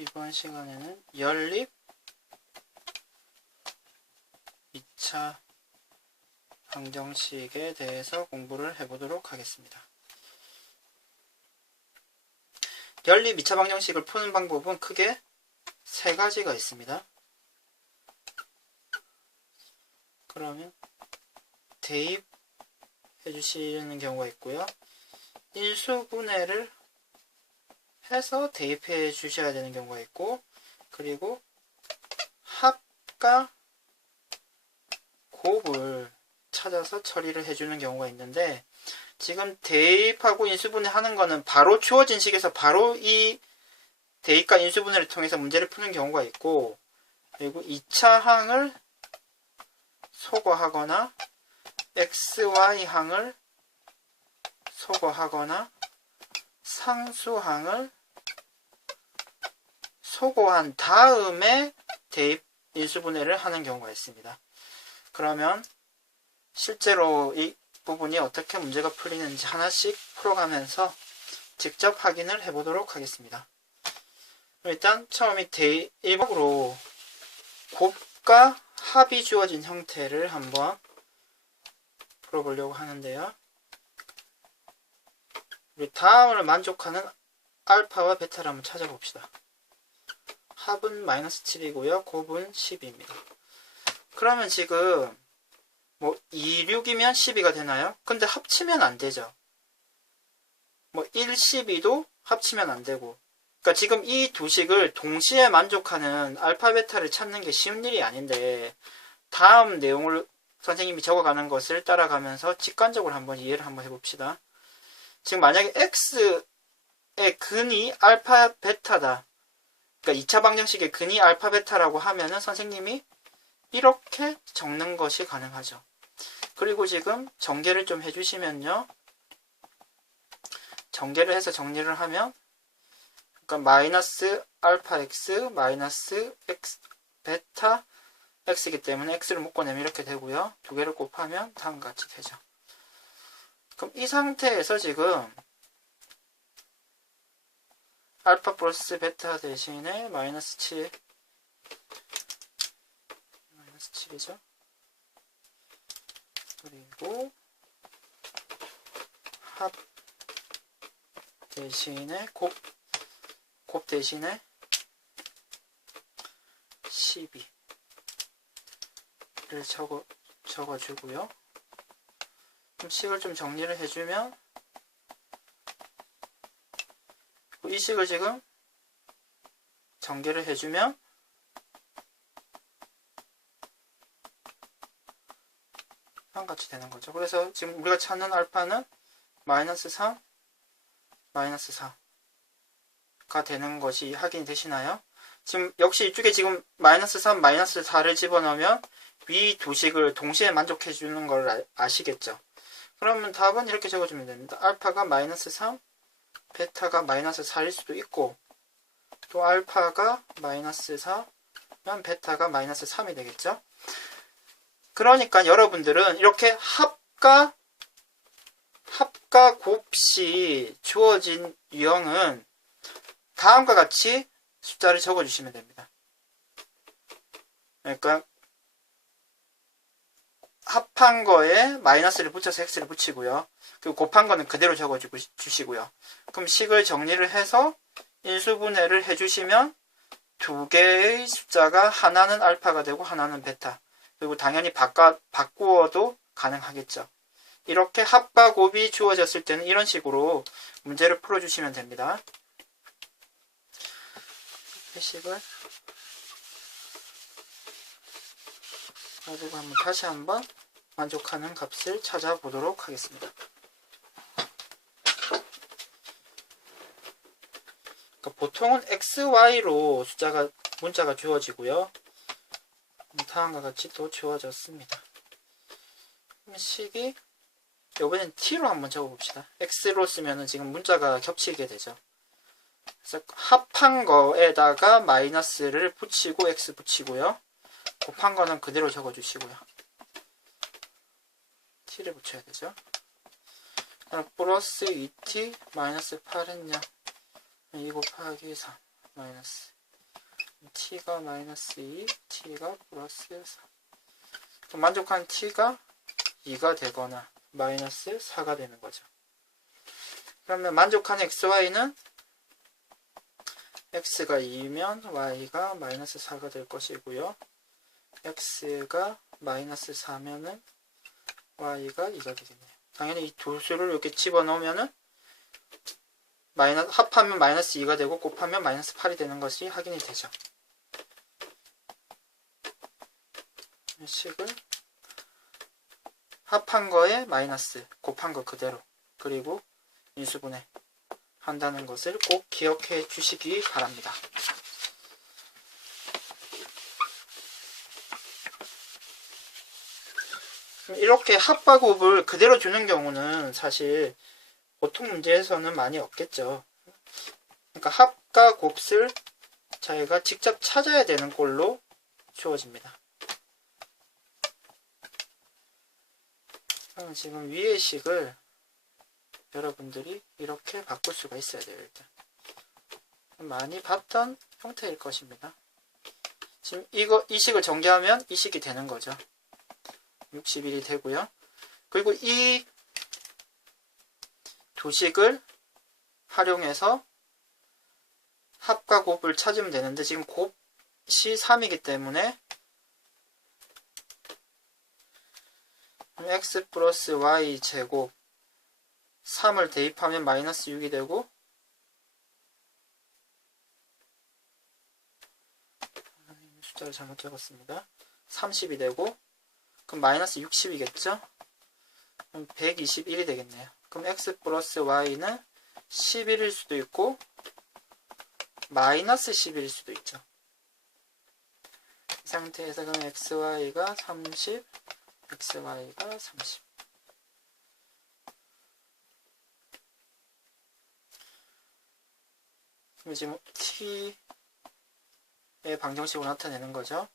이번 시간에는 연립 2차 방정식에 대해서 공부를 해보도록 하겠습니다. 연립 2차 방정식을 푸는 방법은 크게 세 가지가 있습니다. 그러면 대입해 주시는 경우가 있고요. 인수분해를 해서 대입해 주셔야 되는 경우가 있고, 그리고 합과 곱을 찾아서 처리를 해주는 경우가 있는데, 지금 대입하고 인수분해 하는 거는 바로 주어진 식에서 바로 이 대입과 인수분해를 통해서 문제를 푸는 경우가 있고, 그리고 2차 항을 소거하거나 xy 항을 소거하거나 상수항을 소거한 다음에 대입 인수분해를 하는 경우가 있습니다. 그러면 실제로 이 부분이 어떻게 문제가 풀리는지 하나씩 풀어가면서 직접 확인을 해보도록 하겠습니다. 일단 처음이 대입으로 곱과 합이 주어진 형태를 한번 풀어보려고 하는데요. 우리 다음을 만족하는 알파와 베타를 한번 찾아봅시다. 합은 마이너스 7이고요. 곱은 12입니다. 그러면 지금 뭐 2, 6이면 12가 되나요? 근데 합치면 안 되죠. 뭐 1, 12도 합치면 안 되고. 그러니까 지금 이 두 식을 동시에 만족하는 알파, 베타를 찾는 게 쉬운 일이 아닌데, 다음 내용을 선생님이 적어가는 것을 따라가면서 직관적으로 한번 이해를 한번 해봅시다. 지금 만약에 x의 근이 알파, 베타다. 그러니까 2차 방정식의 근이 알파, 베타라고 하면은 선생님이 이렇게 적는 것이 가능하죠. 그리고 지금 전개를 좀 해주시면요. 전개를 해서 정리를 하면, 그러니까 마이너스 알파 x, 마이너스 x, 베타 x이기 때문에 x를 묶어내면 이렇게 되고요. 두 개를 곱하면 다음과 같이 되죠. 그럼 이 상태에서 지금 알파 플러스 베타 대신에 마이너스 7, 마이너스 7이죠. 그리고 합 대신에 곱 대신에 12를 적어주고요. 그럼 식을 좀 정리를 해주면, 이 식을 지금 전개를 해주면 같이 되는 거죠. 그래서 지금 우리가 찾는 알파는 마이너스 3, 마이너스 4가 되는 것이 확인이 되시나요? 지금 역시 이쪽에 지금 마이너스 3, 마이너스 4를 집어넣으면 위 두 식을 동시에 만족해 주는 걸 아시겠죠? 그러면 답은 이렇게 적어주면 됩니다. 알파가 마이너스 3, 베타가 마이너스 4일 수도 있고, 또 알파가 마이너스 4면 베타가 마이너스 3이 되겠죠? 그러니까 여러분들은 이렇게 합과 곱시 주어진 유형은 다음과 같이 숫자를 적어주시면 됩니다. 그러니까 합한 거에 마이너스를 붙여서 x를 붙이고요. 그리고 곱한 거는 그대로 적어주시고요. 그럼 식을 정리를 해서 인수분해를 해주시면 두 개의 숫자가 하나는 알파가 되고 하나는 베타. 그리고 당연히 바꾸어도 가능하겠죠. 이렇게 합과 곱이 주어졌을 때는 이런 식으로 문제를 풀어주시면 됩니다. 식을 가지고 다시 한번 만족하는 값을 찾아보도록 하겠습니다. 그러니까 보통은 xy로 문자가 주어지고요. 다음과 같이 또 주어졌습니다. 식이 이번엔 t로 한번 적어봅시다. x로 쓰면은 지금 문자가 겹치게 되죠. 그래서 합한 거에다가 마이너스를 붙이고 x 붙이고요. 곱한 거는 그대로 적어주시고요. t를 붙여야 되죠. 플러스 2t 마이너스 8은 0. 2 곱하기 3 마이너스 t가 마이너스 2, t가 플러스 4. 만족한 t가 2가 되거나 마이너스 4가 되는 거죠. 그러면 만족한 xy는 x가 2면 y가 마이너스 4가 될 것이고요. x가 마이너스 4면은 y가 2가 되겠네요. 당연히 이 두 수를 이렇게 집어넣으면은 합하면 마이너스 2가 되고 곱하면 마이너스 8이 되는 것이 확인이 되죠. 이 식을 합한 거에 마이너스, 곱한 거 그대로, 그리고 인수분해 한다는 것을 꼭 기억해 주시기 바랍니다. 이렇게 합과 곱을 그대로 주는 경우는 사실 보통 문제에서는 많이 없겠죠. 그러니까 합과 곱을 저희가 직접 찾아야 되는 꼴로 주어집니다. 지금 위의 식을 여러분들이 이렇게 바꿀 수가 있어야 돼요. 일단 많이 봤던 형태일 것입니다. 지금 이 식을 전개하면 이 식이 되는 거죠. 61이 되고요. 그리고 이 두 식을 활용해서 합과 곱을 찾으면 되는데 지금 곱이 3이기 때문에 x 플러스 y 제곱 3을 대입하면 마이너스 6이 되고 숫자를 잘못 적었습니다. 30이 되고 그럼 마이너스 60이겠죠? 그럼 121이 되겠네요. 그럼 x 플러스 y는 11일 수도 있고 마이너스 11일 수도 있죠. 이 상태에서 그럼 xy가 30, xy가 30. 그럼 지금 t의 방정식으로 나타내는 거죠.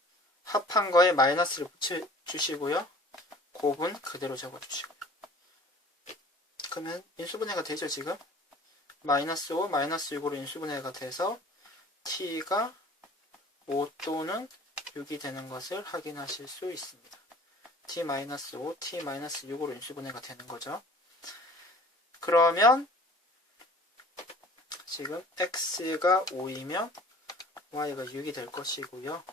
합한 거에 마이너스를 붙여주시고요. 곱은 그대로 적어주시고요. 그러면 인수분해가 되죠, 지금? 마이너스 5, 마이너스 6으로 인수분해가 돼서 t가 5 또는 6이 되는 것을 확인하실 수 있습니다. t-5, t-6으로 인수분해가 되는 거죠. 그러면 지금 x가 5이면 y가 6이 될 것이고요.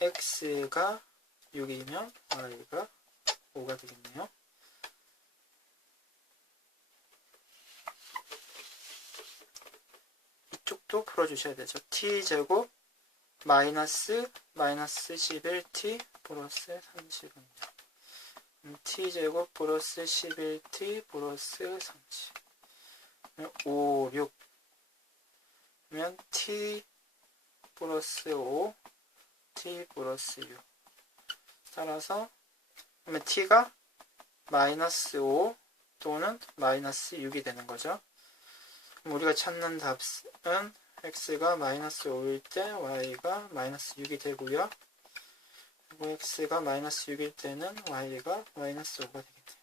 x가 6이면 y가 5가 되겠네요. 이쪽도 풀어주셔야 되죠. t제곱 마이너스 11t 플러스 30은요. t제곱 플러스 11t 플러스 30 5, 6 그러면 t 플러스 5 t 플러스 6 따라서 그러면 t가 마이너스 5 또는 마이너스 6이 되는 거죠. 그럼 우리가 찾는 답은 x가 마이너스 5일 때 y가 마이너스 6이 되고요. 그리고 x가 마이너스 6일 때는 y가 마이너스 5가 되겠네요.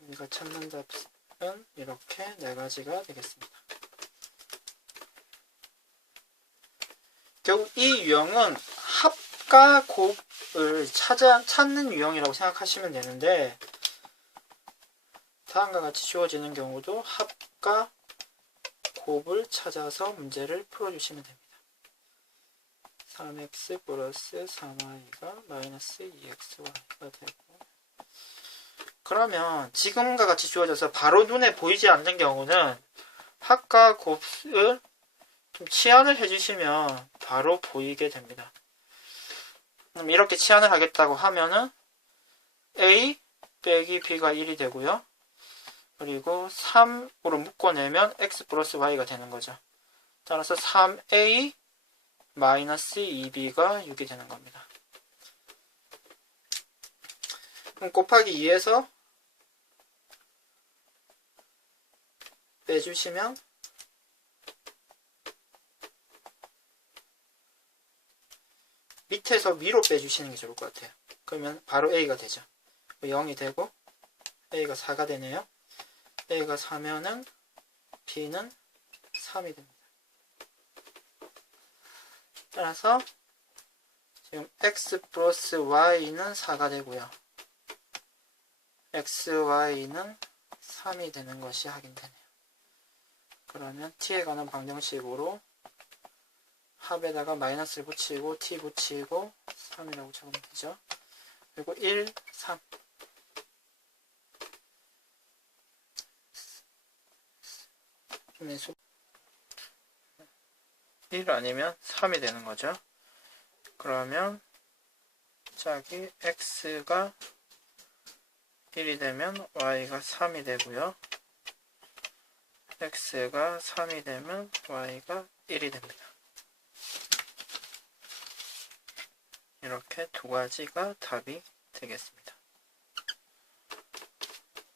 우리가 찾는 답은 이렇게 네 가지가 되겠습니다. 결국 이 유형은 합과 곱을 찾는 유형이라고 생각하시면 되는데 다음과 같이 주어지는 경우도 합과 곱을 찾아서 문제를 풀어주시면 됩니다. 3x 플러스 3y가 마이너스 2xy가 되고 그러면 지금과 같이 주어져서 바로 눈에 보이지 않는 경우는 합과 곱을 좀 치환을 해주시면 바로 보이게 됩니다. 그럼 이렇게 치환을 하겠다고 하면은 a 빼기 b가 1이 되고요. 그리고 3으로 묶어내면 x 플러스 y가 되는 거죠. 따라서 3a 마이너스 2b가 6이 되는 겁니다. 그럼 곱하기 2에서 빼주시면 밑에서 위로 빼주시는 게 좋을 것 같아요. 그러면 바로 a가 되죠. 0이 되고 a가 4가 되네요. a가 4면은 b는 3이 됩니다. 따라서 지금 x 플러스 y는 4가 되고요. xy는 3이 되는 것이 확인되네요. 그러면 t에 관한 방정식으로 합에다가 마이너스를 붙이고 t 붙이고 3이라고 적으면 되죠. 그리고 1, 3 1 아니면 3이 되는 거죠. 그러면 짝이 x가 1이 되면 y가 3이 되고요. x가 3이 되면 y가 1이 됩니다. 이렇게 두 가지가 답이 되겠습니다.